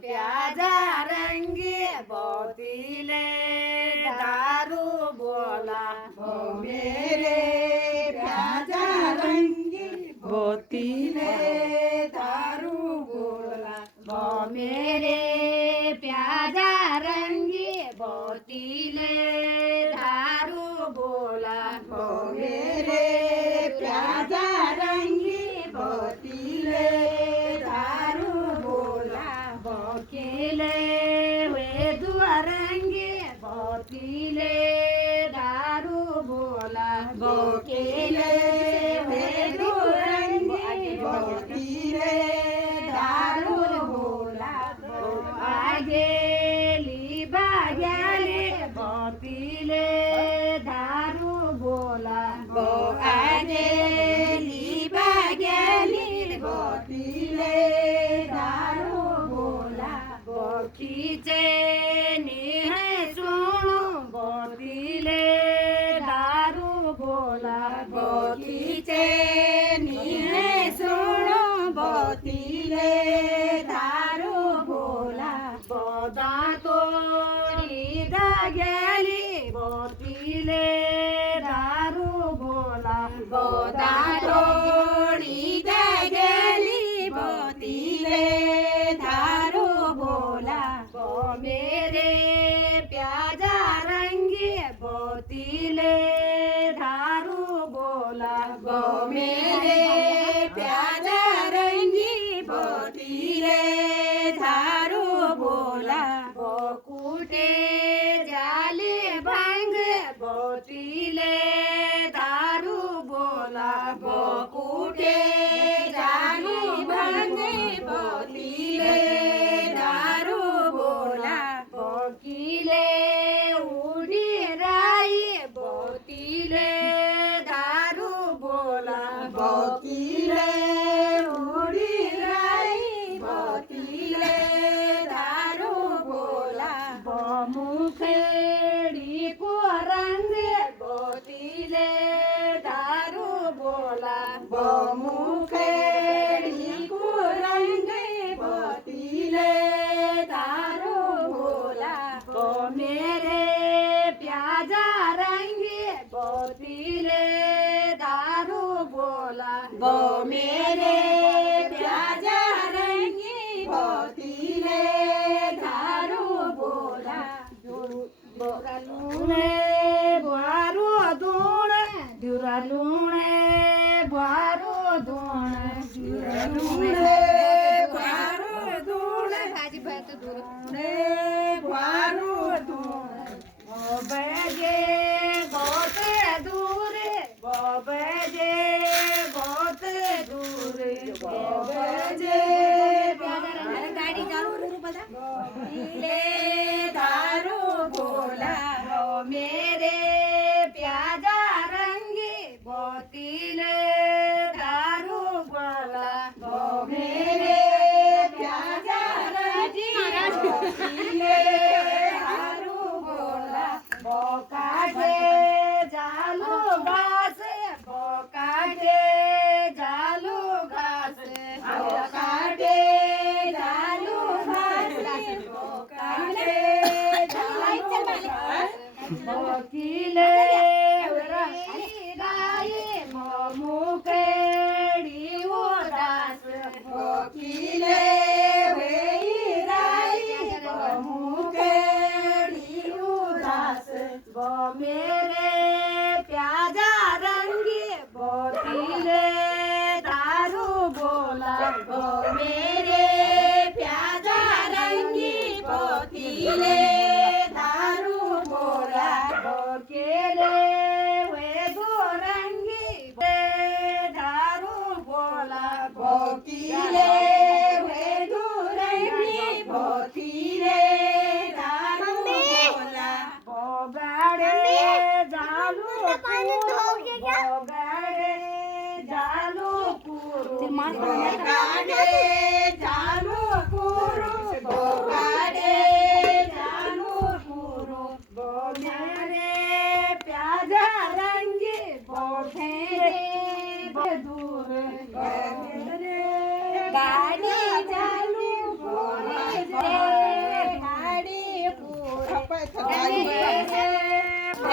प्याजा रंगी बोतीले दारू बोला ओ मेरे प्याजा रंगी बोतीले दारू बोला वो मेरे प्याजा रंगी बोतीले दारू बोला ओ मेरे प्याजा रंगी बोतीले दारू बोला बोकीले वे दुआरंगी बोतीले दारू बोला बोकीले वे दुआरंगी बोतीले दारू बोला आगेली बागेली बोतीले दारू बोला बो आगेली बागेली बोतीले दारू बोला बोकीचे निहे सुणू बोतीले दारू बोला बोतीचे निहे सुनो बोतीले दारू बोला बोदा तोडी दागेली बोतीले दारू बोला बोदा तोडी गेली बोतीले दारू बोला बो मेरे प्याजा रंगी बोतीले दारू बोला बो मेरे प्याजा रंगी बोतीले दारू बोला बो कुटे जाले भांग बोतीले दारू बोला बो कुटे जाली भंगे बोतीले दारू बोला बोकीले उडी राई बोतीले दारू बोला बोतीले उडी राई बोतीले दारू बोला बो मुखेडी को रंग बोतीले दारू बोला बो मुखेडी कुरंग बोतीले दारू बोला बो मेरे प्याजा रंगी बोतीले दारू बोला बो मेरे प्याजा रंगी बोतीले दारू बोला बोरा लूणे बुआरो दोणे दुरा लूणे बुआरो दोणे लूणे बारू दूणे भाजी भात दूर ने बारू दूणे बोबेजे गोते दूरे बोबेजे गोते दूरे बोबेजे गाड़ी चालू रे बता बोतीले दारू बोला ओ मेरे प्याजा रंगी बोतीले दारू बोला बो मेरे प्याजा रंगी बोतीले दारू बोला बोकाटे जालू घास बोकाटे जालू घास बोकाटे जालू घास बोकाटे जालू घास बोकीले राई मुकेडी उदास बोकीले वेई राई मुकेडी उदास वो मेरे प्याजा रंगी बोतीले दारू बोला बो मेरे प्याजा रंगी बोतीले दारू बोला बोकेले वे दो रंगी दारू बोला बोकीले वे दुरंगी बोतीले दारू बोला बोगाड़े जालू बोगाड़े जालू पुरु बोगाड़े